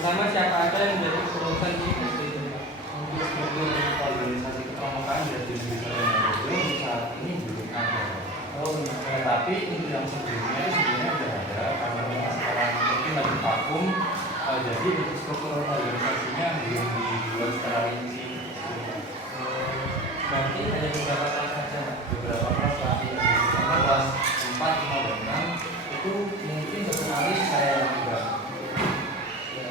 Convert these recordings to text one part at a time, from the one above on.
bersama siapa aja yang menjadi kepengurusan di SD ini Pak? Untuk organisasi kepramukaan dari desa Donorejo saat ini belum ada. Oh, Tapi untuk yang sebelumnya itu sebenarnya sudah ada karena memang sekarang mungkin lagi vakum, jadi untuk struktur organisasinya belum dibuat secara rinci. berarti hanya beberapa kelas saja Pak? Beberapa kelas lagi, sama kelas 4, 5, dan 6 itu mungkin sesekali saya yang juga. Ya.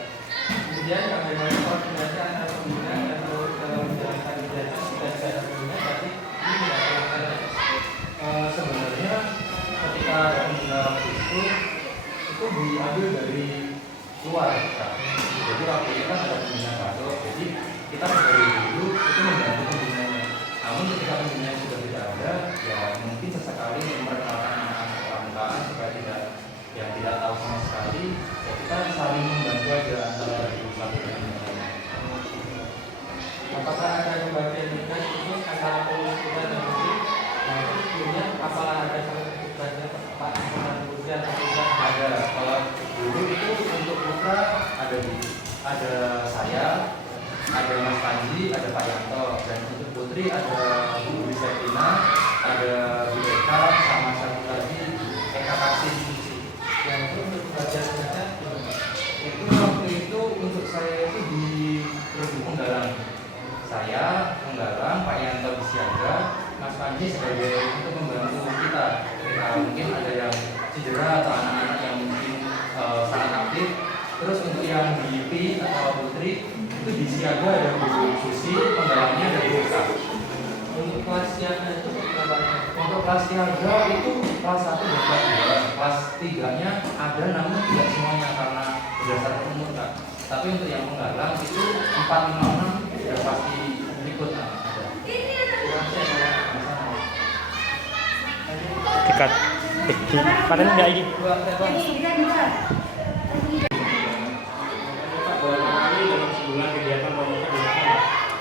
Kemudian bagaimana koordinasi antara pembina dan menjalankan kegiatan jika tidak ada pembina berarti ini tidak terlaksana. Sebenarnya ketika ada pembina waktu itu diambil dari luar kan. Jadi waktu itu kan ada pembina baru, jadi kita dari dulu itu membantu pembinanya. Namun ketika pembina sudah tidak ada, ya mungkin sesekali memperkenalkan anak-anak pramukaan supaya tidak tahu sama sekali, ya kita saling membantu aja antara satu dan yang lain. Apakah ada pembagian tugas khusus antara pengurus kita dan muslim? Nah itu sebelumnya apakah ada satu tugasnya Pak antara putra atau putra? Ada, kalau dulu itu untuk putra ada saya, ada Mas Panji, ada Pak Yanto, dan untuk putri ada Bu Sepina, ada Bu Eka, sama satu lagi Eka Kasih. Yang itu untuk pembagian tugasnya gimana? Itu waktu itu untuk saya itu di Penggalang. Saya Penggalang, Pak Yanto di Siaga, Mas Panji sebagai untuk membantu kita. Mungkin ada yang cedera atau anak-anak yang mungkin sangat aktif. Terus untuk yang di IP atau putri itu di Siaga ada Bu Susi, Penggalangnya ada Bu Eka. Untuk kelas siaga itu berapa? Untuk kelas siaga itu kelas 1 dan kelas 2. Kelas 3-nya ada namun tidak semuanya karena berdasarkan umur Kak. Tapi untuk yang Penggalang itu 4, 5, 6 sudah pasti ikut ada. Kelasnya ya. Dekat. Padahal enggak ini. Dua telepon. Pak, berapa kali dalam sebulan kegiatan pramuka dilakukan?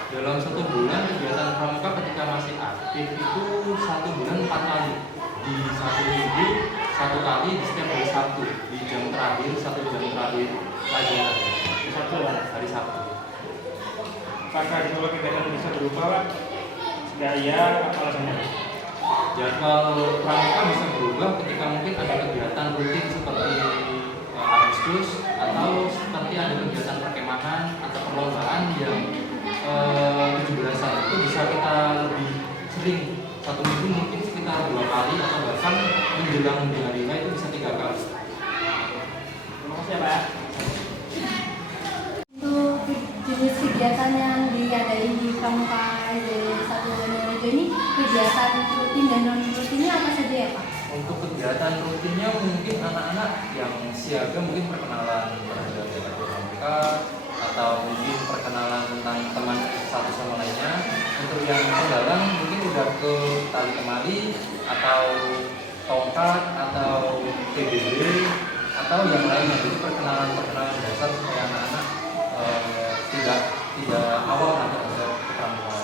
Dalam 1 bulan kegiatan pramuka ketika masih aktif itu 1 bulan 4 kali. Di 1 minggu 1 kali di setiap hari Sabtu. Di jam terakhir 1 jam terakhir pelajaran. Satu lah. Hari Sabtu. Apakah di sekolah kegiatan bisa berubah Pak? Jika iya, apa alasannya? Jadwal pramuka bisa berubah ketika mungkin ada kegiatan rutin seperti Agustus atau seperti ada kegiatan perkemahan atau perlombaan yang 17-an itu bisa kita lebih sering. 1 minggu mungkin sekitar 2 kali atau bahkan menjelang di hari raya itu bisa 3 kali. Terima kasih ya Pak. Untuk jenis kegiatan yang diadain di Pramuka SD 1 Donorejo ini kegiatan rutin dan non rutinnya apa saja ya Pak? Untuk kegiatan rutinnya mungkin anak-anak yang siaga mungkin perkenalan terhadap pramuka atau mungkin perkenalan tentang teman satu sama lainnya. Untuk yang Penggalang mungkin udah ke tali temali atau tongkat atau PBB atau yang lainnya. Jadi perkenalan dasar supaya anak-anak tidak awal terhadap pramuka.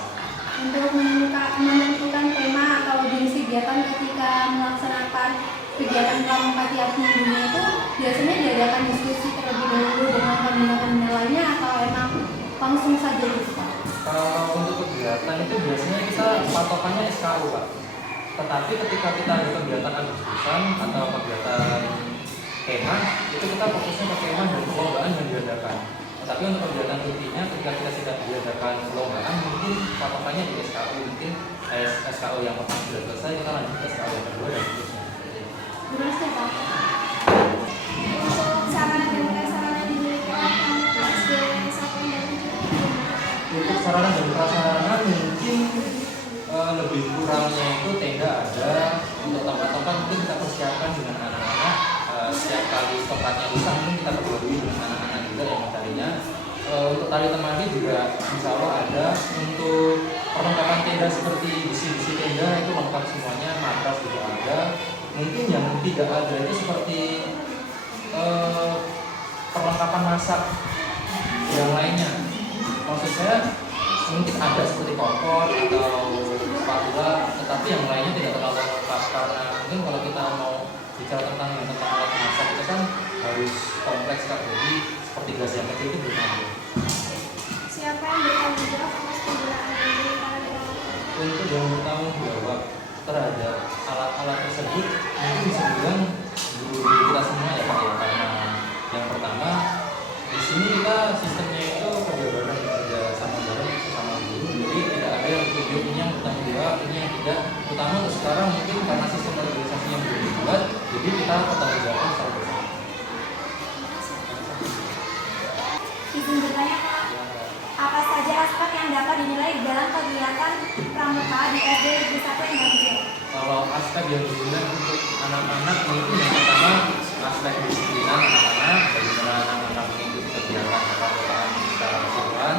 Untuk menentukan tema atau jenis kegiatan ketika melaksanakan kegiatan pramuka tiap minggunya itu biasanya diadakan diskusi terlebih dahulu dengan pembina-pembina lainnya atau emang langsung saja gitu Pak? Kalau untuk kegiatan itu biasanya kita patokannya SKU Pak. Tetapi ketika kita ada kegiatan Agustusan atau kegiatan kemah, itu kita fokusnya ke kemah dan perlombaan yang diadakan. Tetapi untuk kegiatan rutinnya ketika kita tidak diadakan perlombaan, mungkin patokannya di SKU, mungkin SKU yang pertama sudah selesai, kita lanjut ke SKU yang kedua dan seterusnya. Terus ya Pak? Untuk sarana dan prasarana di Pramuka SD 1 Donorejo. Untuk sarana dan prasarana mungkin lebih kurangnya itu tenda ada. Untuk tempat-tempat mungkin kita persiapkan dengan anak-anak. Setiap kali tempatnya rusak mungkin kita perbarui dengan anak-anak juga yang mencarinya. Untuk tali temali juga insya Allah ada. Untuk perlengkapan tenda seperti besi-besi tenda itu lengkap semuanya, matras juga ada. Mungkin yang tidak ada itu seperti perlengkapan masak yang lainnya. Maksud saya mungkin ada seperti kompor atau spatula, tetapi yang lainnya tidak terlalu lengkap karena mungkin kalau kita mau bicara tentang alat masak itu kan harus kompleks Kak. Jadi seperti gas yang kecil itu belum ada. Siapa yang bertanggung jawab atas penggunaan ini para Untuk yang bertanggung jawab terhadap alat-alat tersebut mungkin bisa dibilang guru kita semua ya Pak ya, karena yang pertama di sini kita sistemnya itu kerja bareng, kerja sama bareng sesama guru, jadi tidak ada yang tujuh ini yang bertanggung jawab, ini yang tidak. Utama untuk sekarang mungkin karena sistem organisasinya belum dibuat, jadi kita bertanggung jawab secara bersama. Izin bertanya Pak, apa saja aspek yang dapat dinilai dalam kegiatan pramuka di SD Negeri 1 yang Jauh? Kalau aspek yang dinilai untuk anak-anak mungkin yang pertama aspek disiplinan anak-anak, bagaimana anak-anak mengikuti kegiatan pramukaan secara keseluruhan.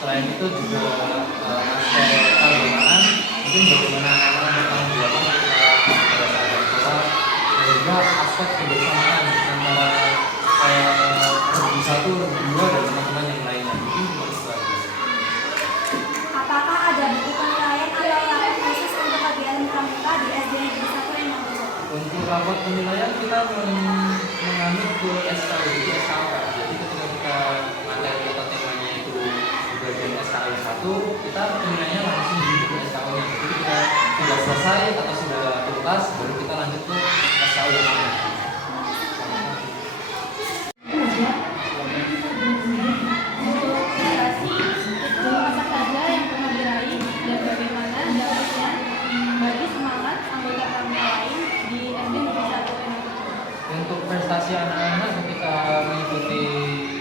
Selain itu juga aspek keagamaan, mungkin bagaimana anak-anak bertanggung jawab ketika pada saat sekolah, dan juga aspek kebersamaan antara regu 1, regu 2 dan teman-teman yang lainnya. Mungkin cuma itu aja. Apakah ada buku penilaian atau rapor khusus untuk kegiatan pramuka di SD Negeri 1 yang Jauh? Untuk raport penilaian kita menganut ke SKU, jadi SKU. Jadi ketika kita materi atau temanya itu di bagian SKU 1, kita penilaiannya langsung di buku SKU-nya. Jadi kita sudah selesai atau sudah tuntas, baru kita lanjut ke SKU yang lain. Untuk prestasi, itu apa saja yang pernah diraih dan bagaimana dampaknya bagi semangat anggota pramuka lain di SD Negeri 1 yang Jauh? Untuk prestasi anak-anak ketika mengikuti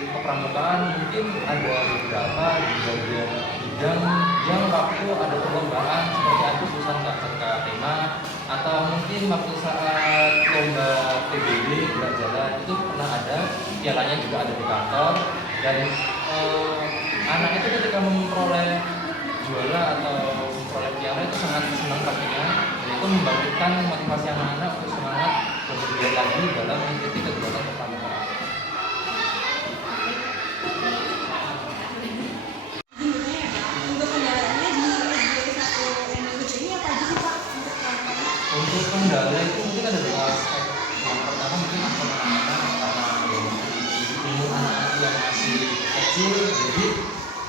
kepramukaan mungkin ada beberapa di bagian bidang yang waktu ada perlombaan seperti Agustusan Kak tema, atau mungkin waktu saat lomba PBB gerak jalan itu pernah ada, pialanya juga ada di kantor, dan anak itu ketika memperoleh juara atau memperoleh piala itu sangat senang pastinya, dan itu membangkitkan motivasi anak-anak untuk semangat bergerak lagi dalam mengikuti kegiatan kepramukaan. Untuk kendalanya di SD 1 yang Jauh ini apa aja sih Pak untuk pramuka? Untuk kendala itu mungkin ada dua aspek. Yang pertama mungkin aspek anak-anak, karena umur anak-anak yang masih kecil, jadi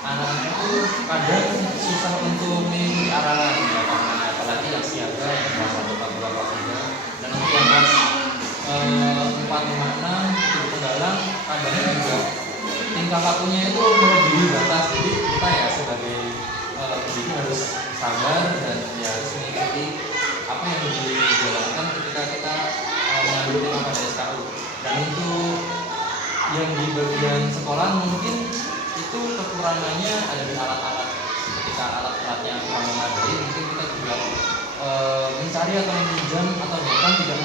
anak-anak itu kadang susah untuk mengikuti arahan ya, karena apalagi yang siaga yang kelas 1, kelas 2, kelas 3, dan untuk yang kelas 4, 5, 6 itu penggalang kadang juga tingkah lakunya itu melebihi batas, jadi kita ya sebagai pendidik harus sabar dan ya harus mengikuti apa yang dijalankan ketika kita mengambil tema pada SKU. Dan untuk yang di bagian sekolah mungkin itu kekurangannya ada di alat-alat. Ketika alat-alatnya kurang memadai, mungkin kita juga mencari atau meminjam atau bahkan tidak